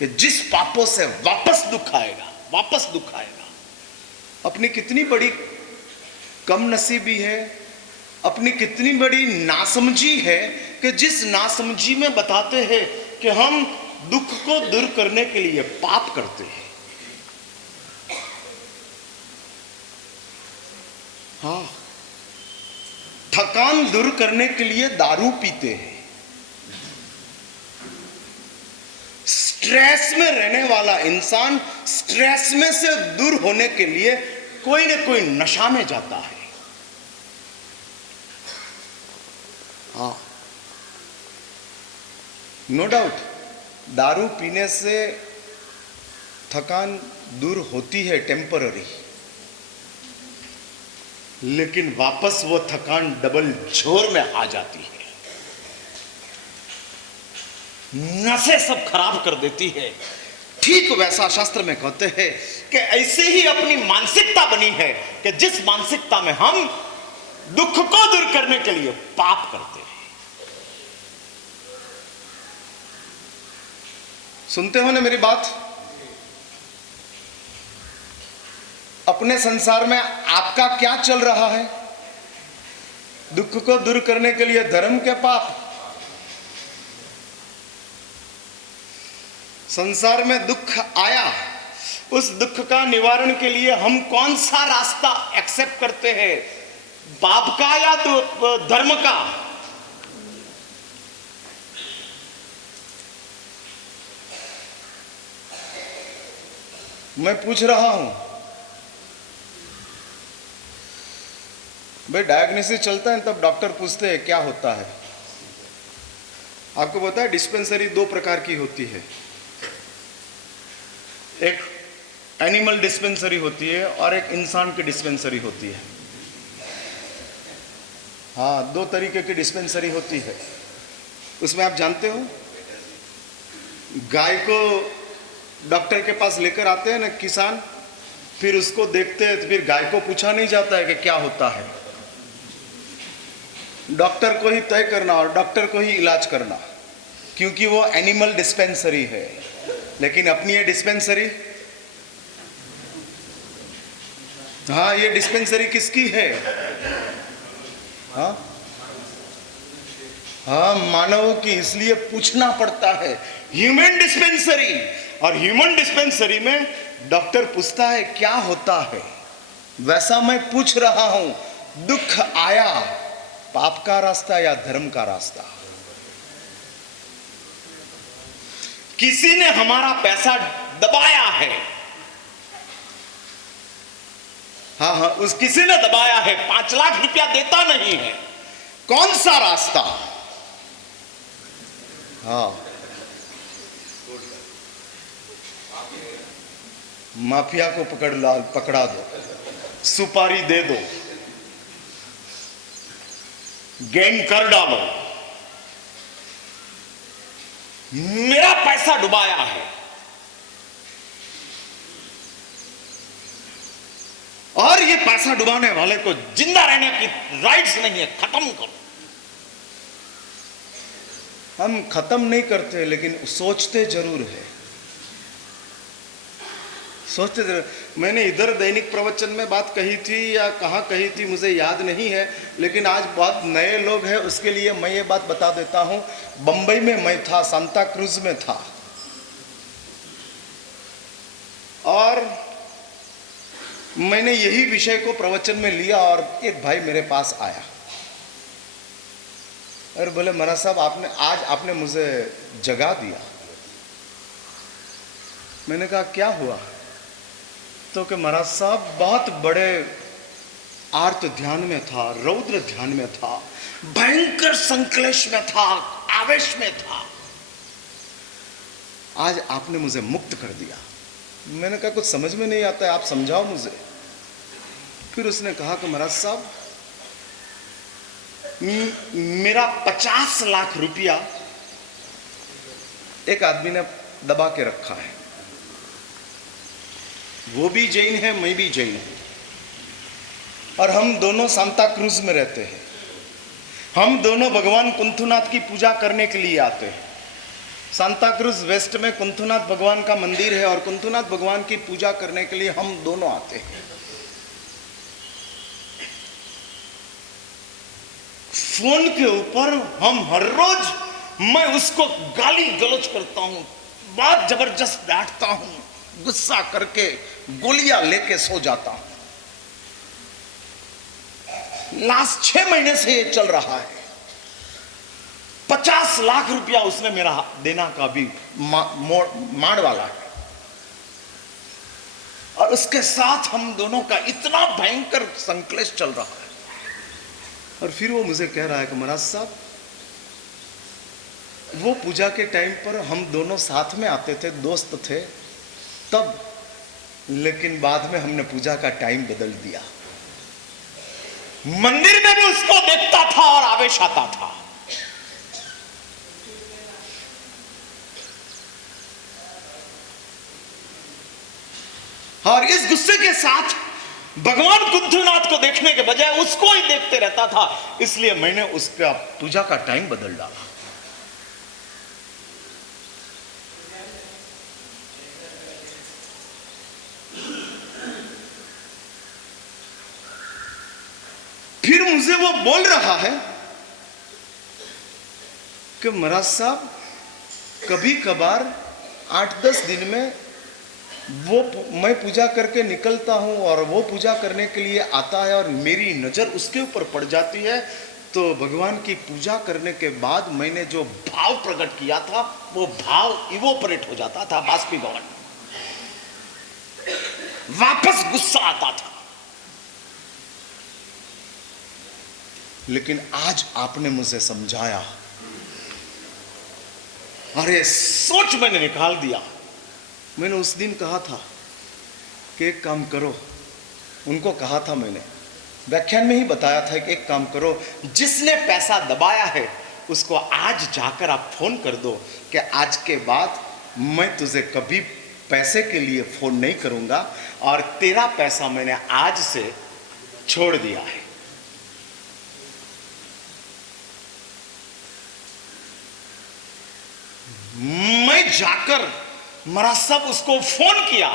कि जिस पापों से वापस दुख आएगा। अपनी कितनी बड़ी कम नसीबी है, अपनी कितनी बड़ी नासमझी है कि जिस नासमझी में बताते हैं कि हम दुख को दूर करने के लिए पाप करते हैं। हाँ, थकान दूर करने के लिए दारू पीते हैं। स्ट्रेस में रहने वाला इंसान स्ट्रेस में से दूर होने के लिए कोई न कोई नशा में जाता है। हाँ, नो डाउट दारू पीने से थकान दूर होती है टेम्पररी, लेकिन वापस वो थकान डबल जोर में आ जाती है। नशे सब खराब कर देती है। ठीक वैसा शास्त्र में कहते हैं कि ऐसे ही अपनी मानसिकता बनी है कि जिस मानसिकता में हम दुख को दूर करने के लिए पाप करते हैं। सुनते हो ना मेरी बात? अपने संसार में आपका क्या चल रहा है? दुख को दूर करने के लिए धर्म के पाप। संसार में दुख आया, उस दुख का निवारण के लिए हम कौन सा रास्ता एक्सेप्ट करते हैं, पाप का या तो धर्म का? मैं पूछ रहा हूं भाई, डायग्नोसिस चलता है तब डॉक्टर पूछते हैं क्या होता है। आपको पता है डिस्पेंसरी दो प्रकार की होती है, एक एनिमल डिस्पेंसरी होती है और एक इंसान की डिस्पेंसरी होती है। हाँ, दो तरीके की डिस्पेंसरी होती है। उसमें आप जानते हो, गाय को डॉक्टर के पास लेकर आते हैं ना किसान, फिर उसको देखते हैं तो फिर गाय को पूछा नहीं जाता है कि क्या होता है। डॉक्टर को ही तय करना और डॉक्टर को ही इलाज करना, क्योंकि वो एनिमल डिस्पेंसरी है। लेकिन अपनी ये डिस्पेंसरी, हाँ ये डिस्पेंसरी किसकी है? हाँ हाँ, मानवों की, इसलिए पूछना पड़ता है। ह्यूमन डिस्पेंसरी, और ह्यूमन डिस्पेंसरी में डॉक्टर पूछता है क्या होता है। वैसा मैं पूछ रहा हूं, दुख आया, पाप का रास्ता या धर्म का रास्ता? किसी ने हमारा पैसा दबाया है, हाँ हाँ, उस किसी ने दबाया है, 5 लाख रुपया देता नहीं है। कौन सा रास्ता? हाँ, माफिया को पकड़ा दो, सुपारी दे दो, गैंग कर डालो। मेरा पैसा डुबाया है और ये पैसा डुबाने वाले को जिंदा रहने की राइट्स नहीं है, खत्म करो। हम खत्म नहीं करते, लेकिन सोचते जरूर है, सोचते जरूर। मैंने इधर दैनिक प्रवचन में बात कही थी या कहाँ कही थी मुझे याद नहीं है, लेकिन आज बहुत नए लोग हैं उसके लिए मैं ये बात बता देता हूँ। बंबई में मैं था, सांता क्रूज में था, और मैंने यही विषय को प्रवचन में लिया और एक भाई मेरे पास आया और बोले महाराज साहब आपने मुझे जगा दिया। मैंने कहा क्या हुआ? तो कि महाराज साहब बहुत बड़े आर्त ध्यान में था, रौद्र ध्यान में था, भयंकर संक्लेश में था, आवेश में था, आज आपने मुझे मुक्त कर दिया। मैंने कहा कुछ समझ में नहीं आता है, आप समझाओ मुझे। फिर उसने कहा कि महाराज साहब मेरा 50 लाख रुपया एक आदमी ने दबा के रखा है, वो भी जैन है, मैं भी जैन हूं, और हम दोनों सांता क्रूज में रहते हैं। हम दोनों भगवान कुंथुनाथ की पूजा करने के लिए आते हैं। सांता क्रूज वेस्ट में कुंथुनाथ भगवान का मंदिर है और कुंथुनाथ भगवान की पूजा करने के लिए हम दोनों आते हैं। फोन के ऊपर हम हर रोज, मैं उसको गाली गलौज करता हूं, बात जबरदस्त डांटता हूं, गुस्सा करके गोलियां लेके सो जाता हूं। लास्ट 6 महीने से ये चल रहा है। 50 लाख रुपया उसने मेरा देना का भी माड़ वाला है और उसके साथ हम दोनों का इतना भयंकर संक्लेश चल रहा है। और फिर वो मुझे कह रहा है कि महाराज साहब, वो पूजा के टाइम पर हम दोनों साथ में आते थे, दोस्त थे तब, लेकिन बाद में हमने पूजा का टाइम बदल दिया। मंदिर में भी उसको देखता था और आवेश आता था। और इस गुस्से के साथ भगवान कुंथुनाथ को देखने के बजाय उसको ही देखते रहता था, इसलिए मैंने उसका पूजा का टाइम बदल डाला। फिर मुझे वो बोल रहा है कि महाराज साहब, कभी कभार 8-10 दिन में वो मैं पूजा करके निकलता हूं और वो पूजा करने के लिए आता है और मेरी नजर उसके ऊपर पड़ जाती है, तो भगवान की पूजा करने के बाद मैंने जो भाव प्रकट किया था वो भाव इवोपरेट हो जाता था, बाष्पीभवन, वापस गुस्सा आता था। लेकिन आज आपने मुझे समझाया, अरे सोच मैंने निकाल दिया। मैंने उस दिन कहा था कि एक काम करो, उनको कहा था, मैंने व्याख्यान में ही बताया था कि एक काम करो, जिसने पैसा दबाया है उसको आज जाकर आप फोन कर दो कि आज के बाद मैं तुझे कभी पैसे के लिए फोन नहीं करूंगा और तेरा पैसा मैंने आज से छोड़ दिया है। मैं जाकर महाराज साहब उसको फोन किया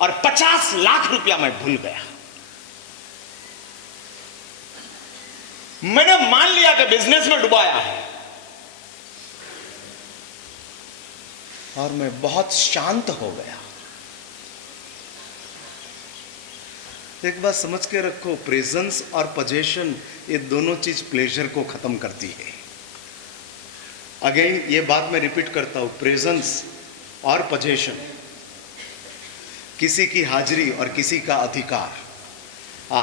और 50 लाख रुपया मैं भूल गया। मैंने मान लिया कि बिजनेस में डुबाया है और मैं बहुत शांत हो गया। एक बात समझ के रखो, प्रेजेंस और पोजेशन ये दोनों चीज प्लेजर को खत्म करती है। अगेन ये बात मैं रिपीट करता हूं, प्रेजेंस और पोजेशन, किसी की हाजिरी और किसी का अधिकार,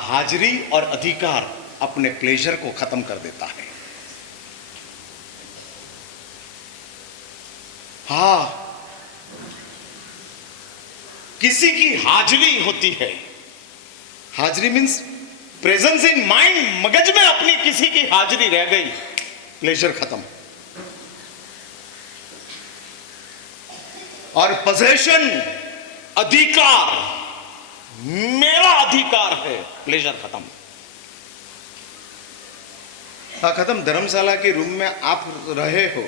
हाजिरी और अधिकार अपने प्लेजर को खत्म कर देता है। हाँ, किसी की हाजिरी होती है, हाजिरी मीन्स प्रेजेंस इन माइंड, मगज में अपनी किसी की हाजिरी रह गई, प्लेजर खत्म। और पोजेशन, अधिकार, मेरा अधिकार है, प्लेजर खत्म। हाँ, खत्म। धर्मशाला के रूम में आप रहे हो,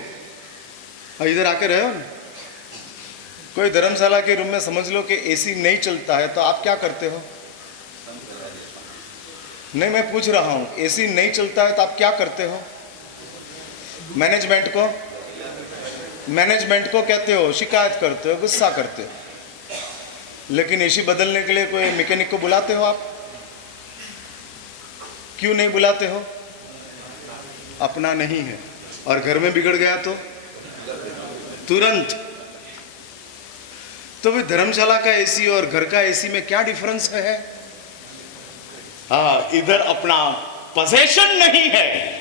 इधर आके रहे हो ना, कोई धर्मशाला के रूम में समझ लो कि एसी नहीं चलता है तो आप क्या करते हो? नहीं, मैं पूछ रहा हूं, एसी नहीं चलता है तो आप क्या करते हो? मैनेजमेंट को कहते हो, शिकायत करते हो, गुस्सा करते हो। लेकिन एसी बदलने के लिए कोई मैकेनिक को बुलाते हो आप? क्यों नहीं बुलाते हो? अपना नहीं है। और घर में बिगड़ गया तो तुरंत। तो भाई धर्मशाला का एसी और घर का एसी में क्या डिफरेंस है? हाँ, इधर अपना पोजेशन नहीं है,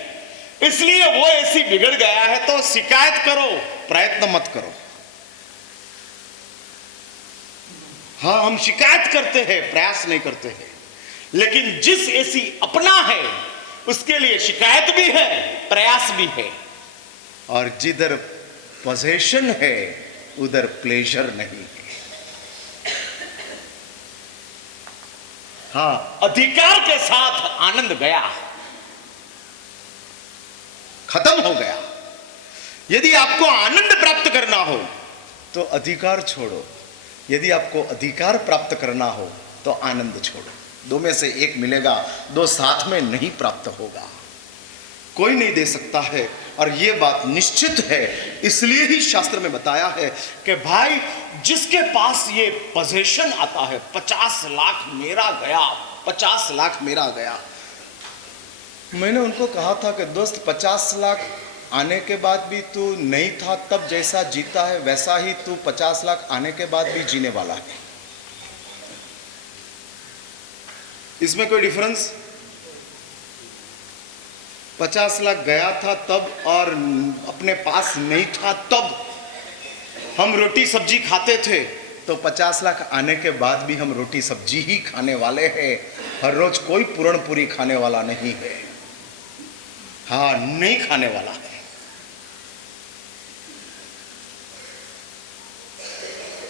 इसलिए वो एसी बिगड़ गया है, तो शिकायत करो, प्रयत्न मत करो। हाँ, हम शिकायत करते हैं, प्रयास नहीं करते हैं। लेकिन जिस एसी अपना है उसके लिए शिकायत भी है, प्रयास भी है। और जिधर पोजेशन है उधर प्लेजर नहीं है। हाँ, अधिकार के साथ आनंद गया, खत्म हो गया। यदि आपको आनंद प्राप्त करना हो तो अधिकार छोड़ो। यदि आपको अधिकार प्राप्त करना हो तो आनंद छोड़ो। दो में से एक मिलेगा, दो साथ में नहीं प्राप्त होगा, कोई नहीं दे सकता है। और ये बात निश्चित है, इसलिए ही शास्त्र में बताया है कि भाई जिसके पास ये पोजीशन आता है, 50 लाख मेरा गया, 50 लाख मेरा गया। मैंने उनको कहा था कि दोस्त 50 लाख आने के बाद भी तू नहीं था तब जैसा जीता है वैसा ही तू 50 लाख आने के बाद भी जीने वाला है। इसमें कोई डिफरेंस? 50 लाख गया था तब और अपने पास नहीं था तब हम रोटी सब्जी खाते थे, तो 50 लाख आने के बाद भी हम रोटी सब्जी ही खाने वाले हैं। हर रोज कोई पूरण पूरी खाने वाला नहीं है। हाँ, नहीं खाने वाला है।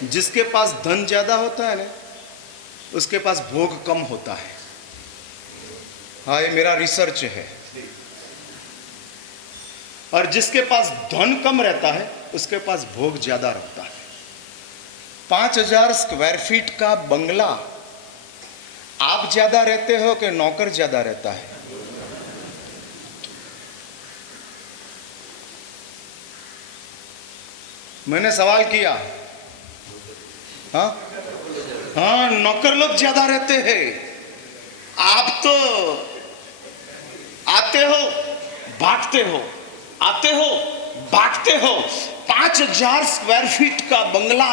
जिसके पास धन ज्यादा होता है ना, उसके पास भोग कम होता है। हाँ, ये मेरा रिसर्च है। और जिसके पास धन कम रहता है उसके पास भोग ज्यादा रहता है। 5000 स्क्वायर फीट का बंगला आप ज्यादा रहते हो कि नौकर ज्यादा रहता है? मैंने सवाल किया। हाँ हाँ, नौकर लोग ज्यादा रहते हैं। आप तो आते हो भागते हो, आते हो भागते हो। 5000 स्क्वायर फीट का बंगला